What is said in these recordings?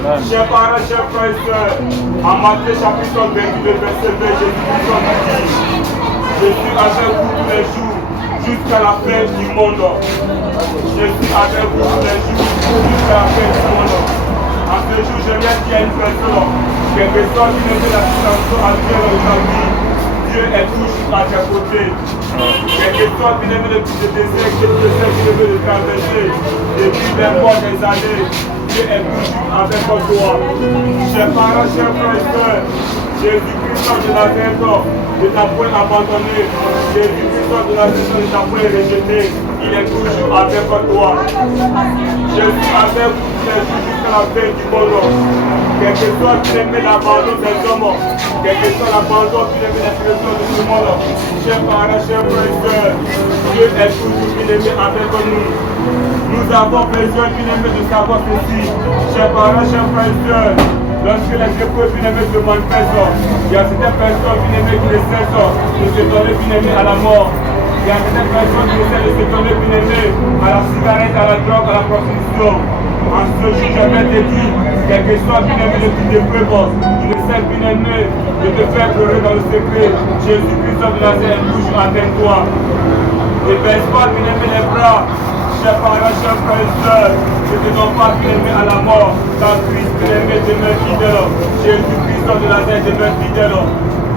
Chers parents, chers frères et sœurs, en Matthieu chapitre 28, verset 20, Jésus-Christ dit, je suis avec vous tous les jours jusqu'à la fin du monde. Je suis avec vous tous les jours jusqu'à la fin du monde. En ce jour, j'aimerais qu'il y ait une personne, quelque chose qui ne fait la situation actuelle aujourd'hui. Dieu est toujours à tes côtés. Quelque chose qui ne veut plus de désert, quelque chose qui ne veut de traverser depuis les mois des années. Dieu est toujours avec toi. Chers parents, chers frères et sœurs, Jésus-Christ de Nazareth ne t'a point abandonné. Jésus-Christ de Nazareth ne t'a point rejeté. Il est toujours avec toi. Je suis avec vous jusqu'à la fin du monde. Quel que soit qui aimait l'abandon des hommes, quel que soit l'abandon qui aimait l'expression de ce monde, chers parents, chers frères et sœurs, Dieu est toujours bien-aimé avec nous. Nous avons besoin bien-aimé de savoir ceci, chers parents, chers frères et sœurs. Lorsque les épreuves bien-aimés se manifestent, il y a certaines personnes bien-aimées qui ne cessent de se donner bien-aimés à la mort. Il y a certaines personnes qui essaient de se donner bien-aimés à la cigarette, à la drogue, à la prostitution. En ce jour, je vais te dire, quel que soit bien-aimé de toutes les preuves, tu ne sais bien-aimé de te faire pleurer dans le secret. Jésus-Christ de Nazareth est toujours avec toi. Ne baisse pas bien-aimé les bras. Chers parents, chers frères et sœurs, ne te donne pas bien-aimé à la mort, car Christ bien-aimé demeure fidèle. Jésus-Christ de Nazareth demeure fidèle.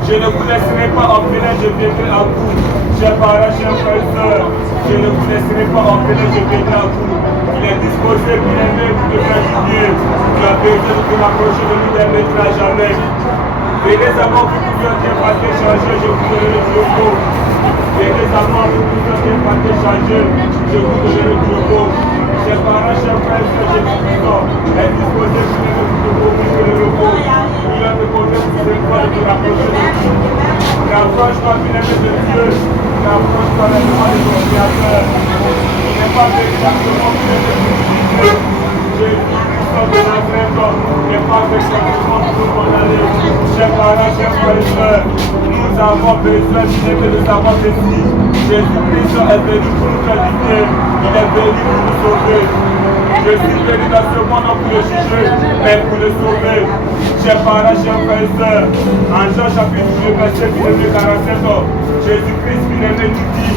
Je ne vous laisserai pas orphelin, je viendrai à vous. Chers parents, chers frères et sœurs, je ne vous laisserai pas orphelin, je viendrai à vous. Il est disposé, bien-aimé, pour te faire du bien. Tu as besoin de te rapprocher de lui d'un maître à jamais. Venez avant que plusieurs tiens pas te changer, je vous donnerai du repos. Venez avant que plusieurs tiens pas te changer, je vous donnerai du repos. Chers parents, chers frères et sœurs, Jésus-Christ est disposé pour te promettre le repos. Il a te promis pour de te rapprocher de lui. Rapproche-toi, bien-aimé de Dieu. Rapproche-toi maintenant de ton Créateur. Il n'est pas véritablement bien-aimé pour Dieu. Jésus-Christ de Nazareth n'est pas véritablement pour nous condamner. Chers parents, chers frères et sœurs, nous avons besoin bien-aimé de savoir ceci. Jésus-Christ est venu pour nous faire du bien. Il est venu pour nous sauver. Je suis venu dans ce monde pour le juger, mais pour le sauver. Chers parents, chers frères et sœurs, en Jean chapitre 2, verset 47, Jésus-Christ bien-aimé nous dit,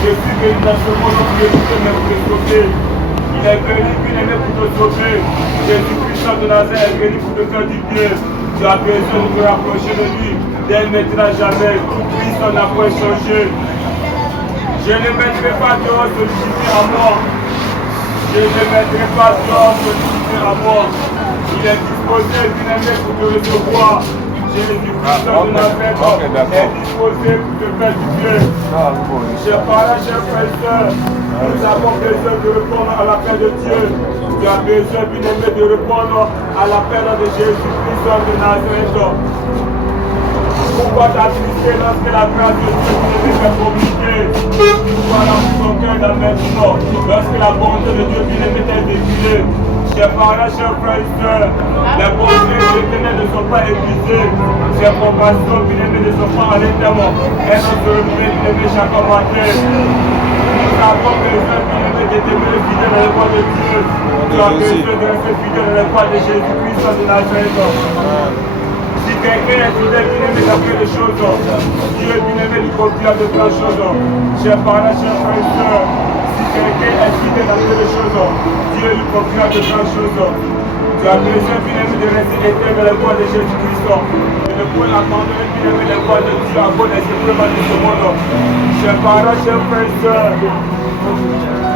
je suis venu dans ce monde pour le juger, mais pour le sauver. Il est venu bien-aimé pour te sauver. Jésus-Christ de Nazareth est venu pour te faire du bien. Tu as besoin de te rapprocher de lui, dès maintenant jamais. Christ n'a point changé. Je ne mettrai pas dehors sollicité à mort. Je ne mettrai pas dehors sollicité à mort. Il est disposé, bien-aimé, pour te recevoir. Jésus-Christ de Nazareth est disposé pour te faire du bien. Chers parents, chers frères et sœurs, nous avons besoin de répondre à l'appel de Dieu. Tu as besoin, bien-aimé, de répondre à l'appel de Jésus-Christ de Nazareth. Pourquoi t'attrister lorsque la grâce de Dieu te fait communiquer? Pourquoi remplir ton cœur d'un maintenant lorsque la bonté de Dieu t'est défilée? Chers parents, chers frères et sœurs, les bontés de l'Éternel ne sont pas épuisées. Ses compassions bien-aimées ne sont pas à l'éternel. Elles sont renouvelées bien-aimées chaque matin. Nous avons besoin bien-aimés de demeurer fidèles à l'école de Dieu. Tu as besoin de rester fidèle à l'école de Jésus-Christ de Nazareth. Si quelqu'un est fidèle, bien-aimé, il a fait des choses. Dieu, bien-aimé, lui confie de grandes choses. Chers parents, chers frères et sœurs, si quelqu'un est fidèle à faire des choses, Dieu lui confiera de grandes choses. Tu as besoin, bien-aimé, de rester éternel à l'école de Jésus-Christ. Tu ne peux abandonner, bien-aimé, l'école de Dieu à cause des épreuves de ce monde. Chers parents, chers frères et sœurs,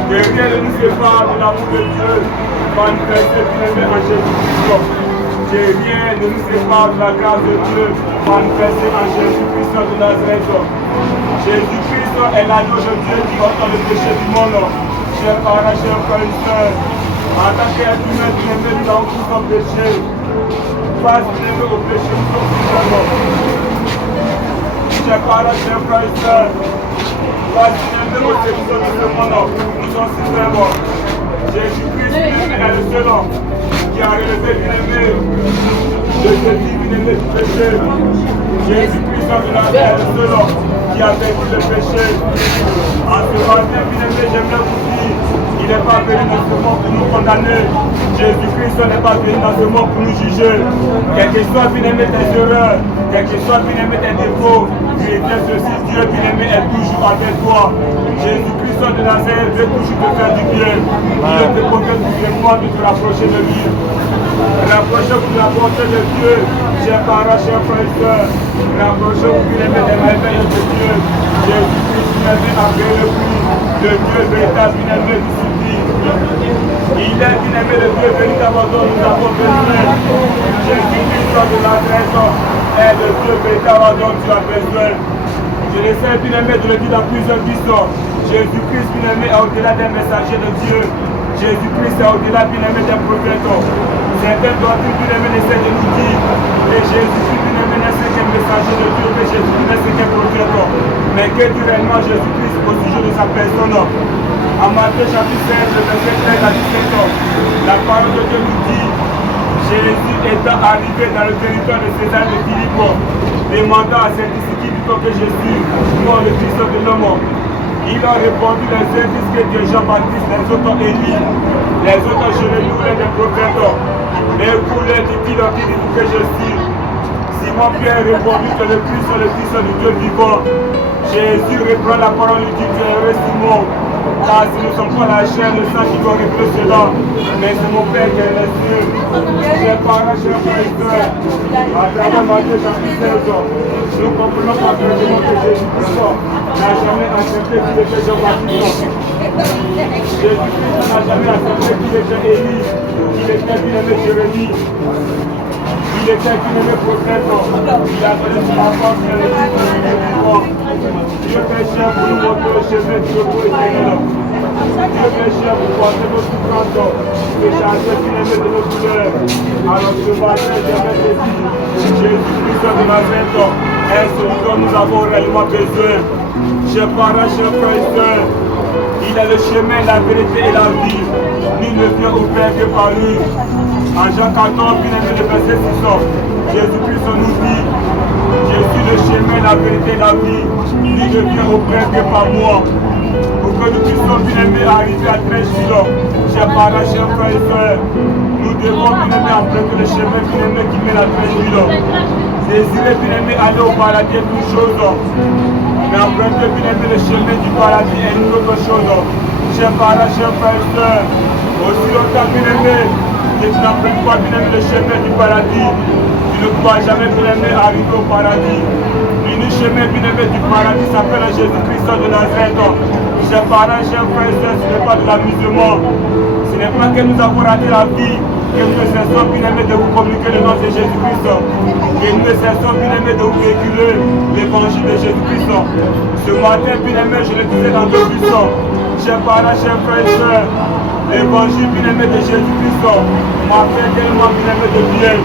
que rien ne nous sépare de l'amour de Dieu, manifesté, bien-aimé, en Jésus-Christ. Que rien ne nous sépare de la grâce de Dieu manifestée en Jésus-Christ de Nazareth. Jésus-Christ est l'agneau de Dieu qui ôte le péché du monde. Chers parents, chers frères et sœurs, en tant qu'être humain, bien-aimé, nous avons tous nos péchés. Face bien-aimé au péché, nous sommes tous. Chers parents, chers frères et sœurs, face bien-aimé au séduction de ce monde, nous sommes si frères. Jésus-Christ est le seul homme qui a relevé bien-aimé de ce type bien-aimé du péché. Jésus-Christ est le seul homme qui a vaincu le péché. En ce matin, bien-aimé, j'aimerais vous dire, Il n'est pas venu dans ce monde pour nous condamner. Jésus-Christ n'est pas venu dans ce monde pour nous juger. Quel que soit, bien-aimé, tes erreurs, quel que soit, bien-aimé, tes défauts, tu es ceci, Dieu, bien-aimé, est toujours avec toi. Jésus-Christ de Nazareth veut toujours te faire du bien. Il te promène vraiment de te rapprocher de lui. Rapprochez-vous de la bonté de Dieu, chers parents, chers frères et sœurs. Rapprochez-vous, bien-aimé, des merveilles de Dieu. Jésus-Christ, bien-aimé, a payé le prix. Le Dieu véritable, bien-aimé, du suffit. Il est, bien-aimé, le Dieu véritable dont nous avons besoin. Jésus-Christ de Nazareth est le Dieu véritable dont tu as besoin. Je l'essaie, bien-aimé, de le dire dans plusieurs visions. Jésus-Christ, bien-aimé, est au-delà des messagers de Dieu. Jésus-Christ est au-delà, bien-aimé, des prophètes. Certaines doctrines, bien-aimé, essaient de nous dire que Jésus-Christ, bien-aimé, n'est qu'un messager de Dieu, que Jésus-Christ n'est qu'un prophète. Mais que dit réellement Jésus-Christ au sujet de sa personne? En Matthieu chapitre 16, verset 13 à 17, la parole de Dieu nous dit: Jésus étant arrivé dans le territoire de César de Philippe, demandant à ses disciples qui dit que je suis, moi le Fils de l'homme. Ils ont répondu, les uns disent que Dieu est Jean-Baptiste, les autres Élie, les autres Jérémie, les prophètes. Mais vous les dit-il qui dit que je suis. Simon Pierre répondit que le Christ est le Fils du Dieu vivant. Jésus reprend la parole et dit: tu es heureux Simon, car ce ne sont pas la chair et le sang qui vont révéler cela, mais c'est mon Père qui est les cieux. Chers parents, chers frères et sœurs, à travers Matthieu chapitre 16, nous comprenons parfaitement que Jésus-Christ n'a jamais accepté qu'il était Jean-Baptiste. Jésus-Christ n'a jamais accepté qu'il était Élie, qu'il était bien-aimé Jérémie. Il était bien-aimé prophète. Il a donné son enfant qui est le Fils de vivant. Dieu péché pour nous montrer le chemin du repos éternel. Dieu péché pour porter nos souffrances, de changer bien-aimé de nos douleurs. Alors ce matin, j'aimerais te dire, Jésus-Christ de Nazareth est celui dont nous avons réellement besoin. Chers parents, chers frères et sœurs, il est le chemin, la vérité et la vie. Nul ne vient au Père que par lui. En Jean 14, bien-aimé, le verset 6, Jésus-Christ nous dit: je suis le chemin, la vérité et la vie. Nul ne vient au Père que par moi. Pour que nous puissions, bien-aimé, arriver à Tréchilo, chers parents, chers frères et sœurs, nous devons, bien-aimé, emprunter le chemin, bien-aimé, qui mène à Tréchilo. Désirer, bien-aimé, aller au paradis est une chose. Mais emprunter, bien-aimé, le chemin du paradis est une autre chose. Chers parents, chers frères et sœurs, aussi longtemps, bien-aimé, que tu n'empruntes pas, bien-aimé, le chemin du paradis, tu ne pourras jamais, bien-aimé, arriver au paradis. L'unique chemin, bien-aimé, du paradis s'appelle Jésus-Christ de Nazareth. Chers parents, chers frères et sœurs, ce n'est pas de l'amusement. Ce n'est pas que nous avons raté la vie, que nous ne cessons, bien-aimé, de vous communiquer le nom de Jésus-Christ. Que nous ne cessons, bien-aimé, de vous véhiculer l'évangile de Jésus-Christ. Ce matin, bien-aimé, je le disais dans le buisson. Chers parents, chers frères et sœurs, l'évangile, bien-aimé, de Jésus-Christ m'a fait tellement, bien-aimé, de bien.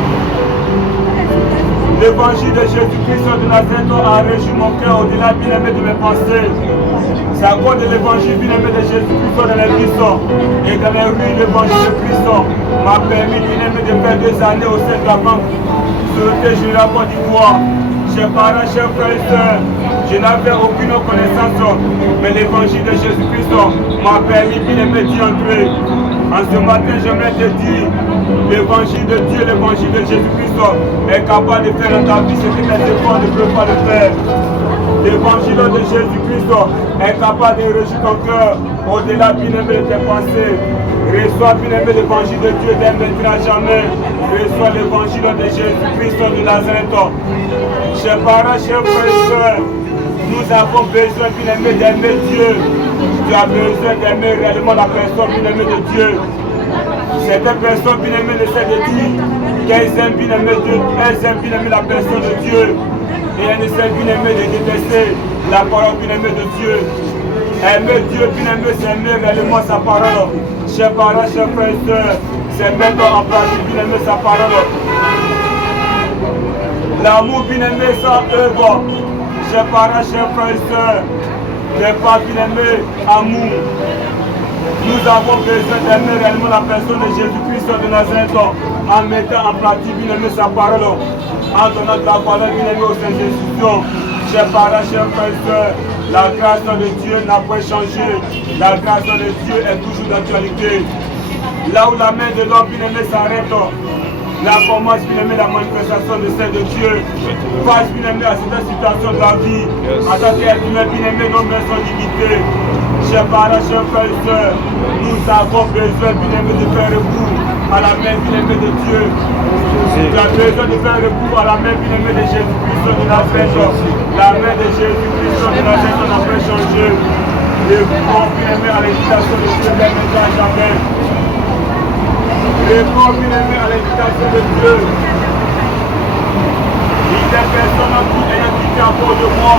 L'évangile de Jésus-Christ de Nazareth a régi mon cœur au-delà, bien-aimé, de mes pensées. C'est à cause de l'évangile, bien-aimé, de Jésus-Christ dans les buissons et dans les rues, l'évangile de Christ m'a permis, bien-aimé, de faire 2 années au sein de la banque Sûreté Générale Côte d'Ivoire. Chers parents, chers frères et sœurs, je n'avais aucune connaissance, mais l'évangile de Jésus-Christ m'a permis, bien-aimé, d'y entrer. En ce matin, j'aimerais te dire, l'évangile de Dieu, l'évangile de Jésus-Christ est capable de faire dans ta vie ce que tes efforts ne peuvent pas le faire. L'évangile de Jésus-Christ est capable de réjouir ton cœur au-delà, bien-aimé, de tes pensées. Reçois, bien-aimé, l'évangile de Dieu d'un maintenant à jamais. Reçois l'évangile de Jésus-Christ de Nazareth. Chers parents, chers frères et sœurs, nous avons besoin, bien-aimé, d'aimer Dieu. Tu as besoin d'aimer réellement la personne, bien-aimée, de Dieu. Certaines personnes, bien-aimées, essaient de dire qu'elles aiment, bien-aimé, Dieu, elles aiment, bien-aimé, la personne de Dieu. Et elles essaient, bien-aimé, de détester la parole, bien-aimé, de Dieu. Aimer Dieu, bien-aimé, c'est aimer réellement sa parole. Chers parents, chers frères et sœurs, c'est mettre en pratique, bien-aimé, sa parole. L'amour, bien-aimé, sans œuvre. Chers parents, chers frères et sœurs, n'est pas, bien-aimé, amour. Nous avons besoin d'aimer réellement la personne de Jésus-Christ de Nazareth en mettant en pratique, bien-aimé, sa parole, en donnant de la valeur, bien-aimé, aux institutions. Chers parents, chers frères et sœurs, la grâce de Dieu n'a pas changé. La grâce de Dieu est toujours d'actualité. Là où la main de l'homme bien-aimé s'arrête, là commence bien-aimé la manifestation de celle de Dieu. Face bien-aimé à cette situation de la vie, en tant qu'être humain bien-aimé, nos mains sont limitées. Chers parents, chers frères et sœurs, nous avons besoin bien-aimé de faire recours à la main bien-aimé de Dieu. Tu as besoin de faire recours à la main bien-aimé de Jésus-Christ de Nazareth. La main de Jésus-Christ de Nazareth n'a pas changé. Le corps bien-aimé à l'invitation de Dieu n'est à jamais. Le corps bien-aimé à l'invitation de Dieu. Il y a personne en tout ayant quitté à cause de moi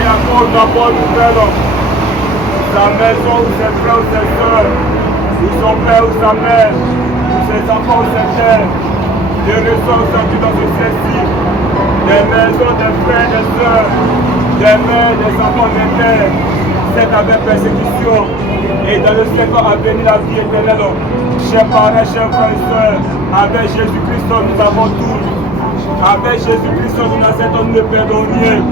et à cause de la bonne nouvelle. Sa maison ou ses frères ou ses soeurs, ou son père ou sa mère, ou ses enfants ou ses pères, les ressources sont dans ce ciel-ci, des maisons, des frères, des soeurs, des mères, des enfants, des pères, c'est avec persécution, et dans le siècle à venir la vie éternelle. Chers parents, chers frères et sœurs, avec Jésus-Christ nous avons tout. Avec Jésus-Christ nous ne perdons rien.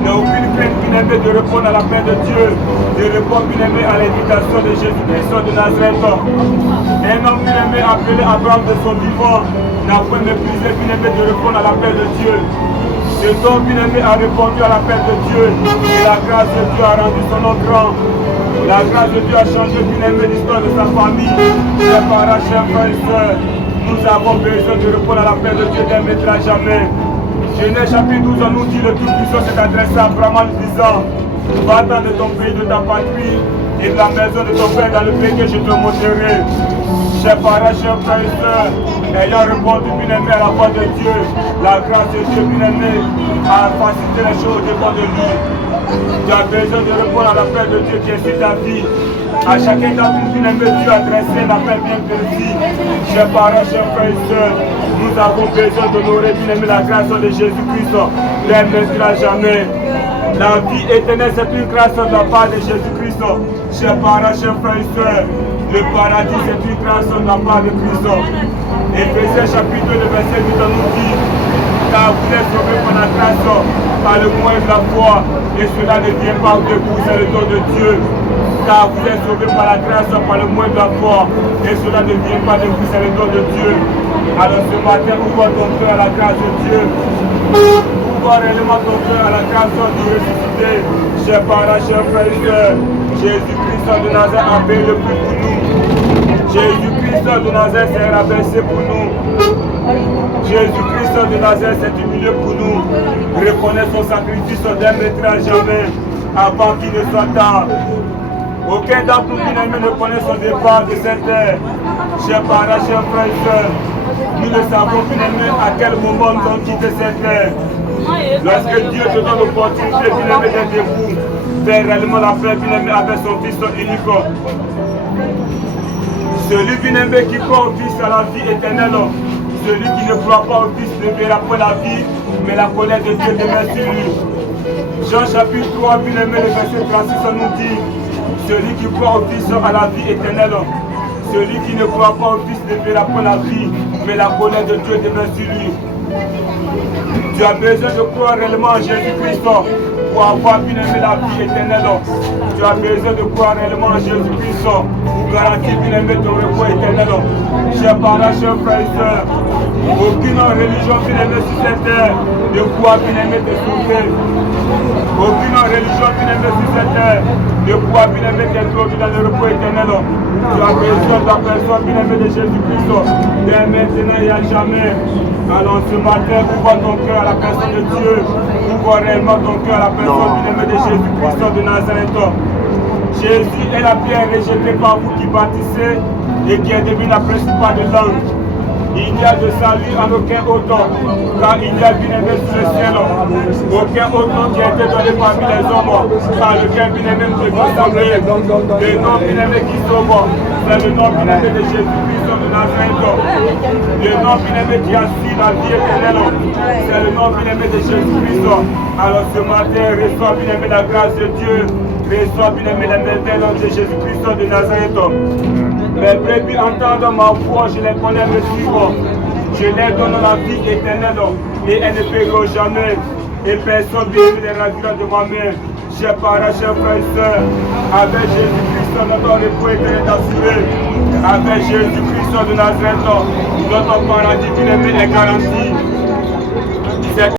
Il n'y a aucune crainte bien-aimée de répondre à l'appel de Dieu, de répondre bien-aimé à l'invitation de Jésus-Christ de Nazareth. Un homme bien-aimé appelé Abraham de son vivant n'a pas méprisé bien-aimé de répondre à l'appel de Dieu. Cet homme bien-aimé a répondu à l'appel de Dieu et la grâce de Dieu a rendu son nom grand. La grâce de Dieu a changé bien-aimé l'histoire de sa famille. Chers parents, chers frères et sœurs, nous avons besoin de répondre à l'appel de Dieu d'un maître à jamais. Genèse chapitre 12 nous dit le Tout-Puissant s'est adressé à Abraham en lui disant: va-t'en de ton pays, de ta patrie et de la maison de ton père dans le pays que je te montrerai. Chers parents, chers frères et sœurs, ayant répondu bien-aimé à la voix de Dieu, la grâce de Dieu bien-aimé a facilité les choses au dépend de lui. Tu as besoin de répondre à l'appel de Dieu qui est sur ta vie. À chacun d'entre nous, bien-aimé, Dieu a dressé l'appel bien précis. Chers parents, chers frères et sœurs, nous avons besoin d'honorer bien-aimé la grâce de Jésus-Christ, l'aime à jamais. La vie éternelle, c'est une grâce de la part de Jésus-Christ. Chers parents, chers frères et sœurs, le paradis, c'est une grâce de la part de Christ. Éphésiens chapitre 2, verset 8 nous dit: car vous êtes sauvés par la grâce, par le moyen de la foi, et cela ne vient pas de vous, c'est le don de Dieu. Car vous êtes sauvés par la grâce, par le moyen de la foi, et cela ne vient pas de vous, c'est le don de Dieu. Alors ce matin, ouvre ton cœur à la grâce de Dieu. Ouvre réellement ton cœur à la grâce du ressuscité. Chers parents, chers frères et sœurs, Jésus-Christ de Nazareth a payé le prix pour nous. Jésus-Christ de Nazareth s'est rabaissé pour nous. Jésus-Christ de Nazareth s'est humilié pour nous. Reconnaît son sacrifice d'un maître à jamais, avant qu'il ne soit tard. Aucun d'entre nous bien-aimés ne connaît son départ de cette terre. Chers parents, chers frères et sœurs, nous ne savons bien-aimés à quel moment nous allons quitter cette terre. Lorsque Dieu te donne l'opportunité bien-aimé d'être debout, faire réellement la paix bien-aimé avec son Fils unique. Celui bien-aimé qui croit au Fils à la vie éternelle, celui qui ne croit pas au Fils ne verra pas la vie, mais la colère de Dieu demeure sur lui. Jean chapitre 3, bien-aimé, le verset 36 nous dit: celui qui croit au Fils a la vie éternelle. Celui qui ne croit pas au Fils ne verra pas la vie, mais la colère de Dieu demeure sur lui. Tu as besoin de croire réellement en Jésus-Christ pour avoir bien-aimé la vie éternelle. Tu as besoin de croire réellement en Jésus-Christ pour garantir bien-aimé ton repos éternel. Chers parents, chers frères et sœurs, aucune religion bien-aimé sur cette terre ne pourra bien-aimé te sauver. Aucune religion bien-aimé sur cette terre ne pourra bien-aimé t'introduire dans le repos éternel. Tu as besoin de la personne bien-aimé de Jésus-Christ, dès maintenant et à jamais. Alors ce matin, ouvre ton cœur à la personne de Dieu. Ouvre réellement ton cœur à la personne bien-aimée de Jésus-Christ de Nazareth. Jésus est la pierre rejetée par vous qui bâtissez et qui est devenue la principale de langue. Il n'y a de salut en aucun autre, car il y a bien-aimé sur le ciel. Aucun autre nom qui a été donné parmi les hommes, car lequel bien-aimé nous devons sembler. Le nom bien-aimé qui sauve, c'est le nom bien-aimé de Jésus-Christ de Nazareth. Le nom bien-aimé qui assure la vie éternelle, c'est le nom bien-aimé de Jésus-Christ. Alors ce matin, reçois bien-aimé la grâce de Dieu, reçois bien-aimé la merveille de Jésus-Christ de Nazareth. Mes brebis entendent ma voix, je les connais, me suivent. Je leur donne la vie éternelle et elles ne périront jamais. et personne ne les ravira de ma main. Chers parents, chers frères et sœurs, avec Jésus-Christ, notre repos éternel est assuré. Avec Jésus-Christ de Nazareth, notre paradis bien-aimé est garanti.